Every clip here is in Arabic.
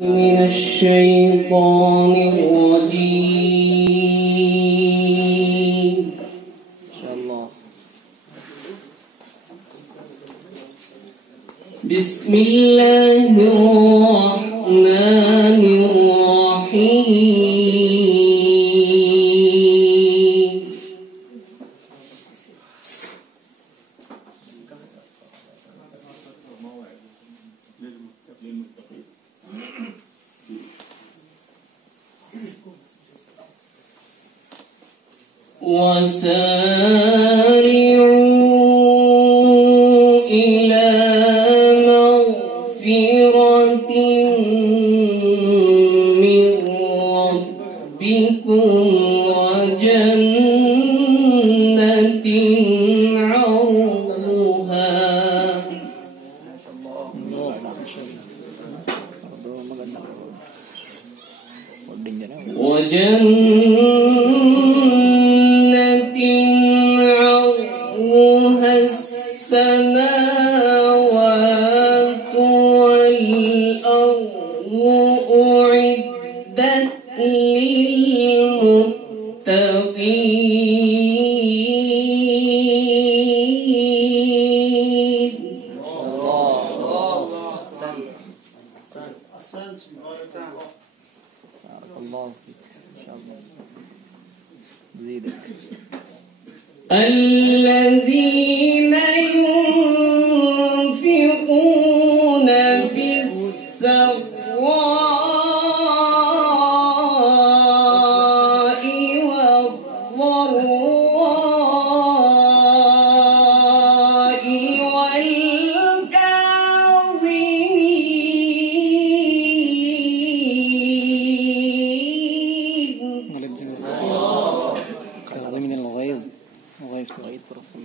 من الشيطان الرجيم. إن شاء الله. بسم الله الرحمن الرحيم. وسارعوا إلى مغفرة من ربكم وجنة عرضها عرضها السماوات والأرض أعدت للمتقين. الله إن شاء الله زيدك. الذين ينفقون في السراء والضراء كاظمين الغيظ وغيظ بغيظ برفض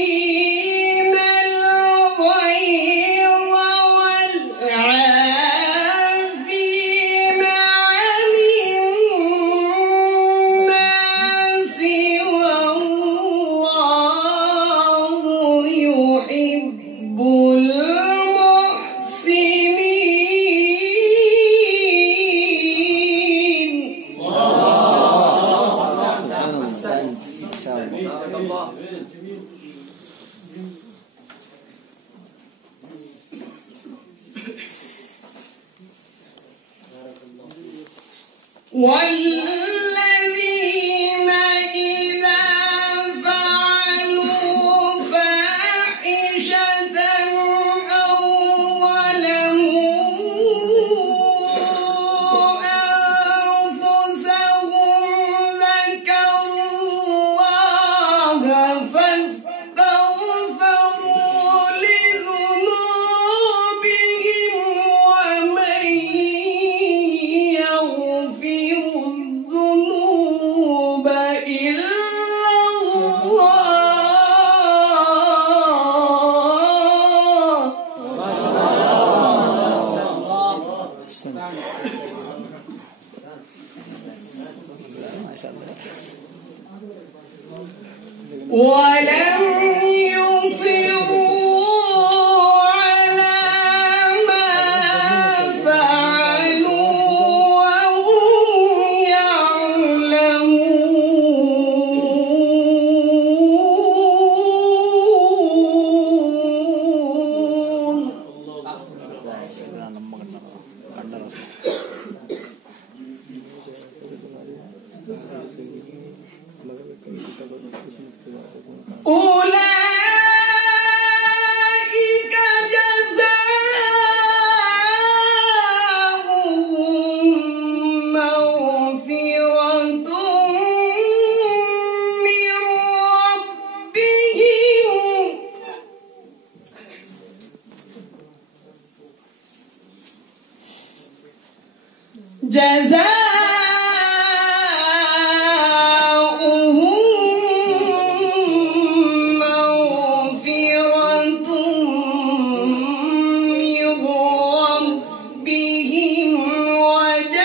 والكاظمين الغيظ والعافين عن الناس والله يحب المحسنين. والذين إذا فعلوا فاحشة أو ظلموا أنفسهم ذكروا الله فاستغفروا لذنوبهم ومن يغفر الذنوب إلا ولم يصروا على ما فعلوا وهم يعلمون. أولئك جزاؤهم مغفرة من ربهم وجنات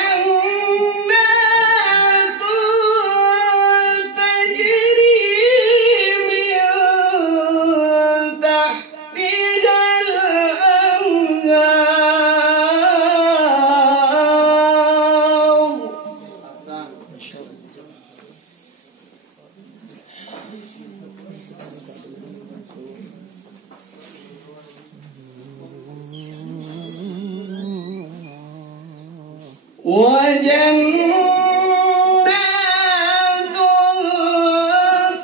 وجنات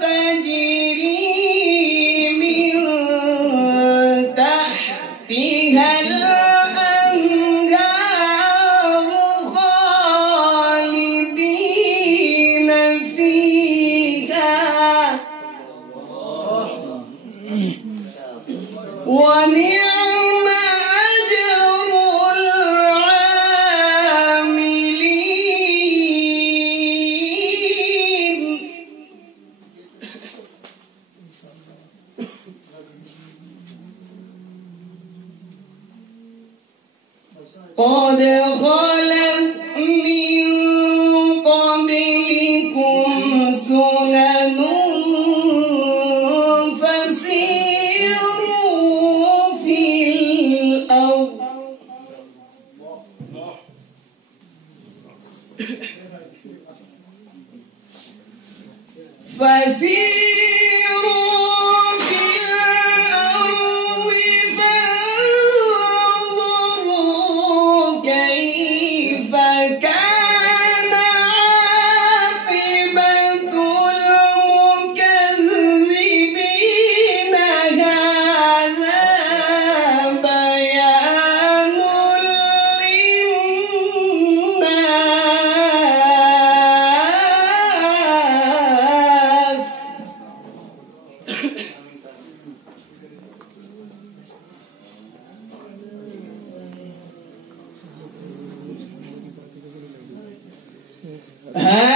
تجري من تحتها الأنهار خالدين فيها ونعم أجر العاملين. قد خلت من قبلكم سنن فسيروا في الأرض فانظروا كيف كان عاقبة المكذبين. هذا بيان للناس. هذا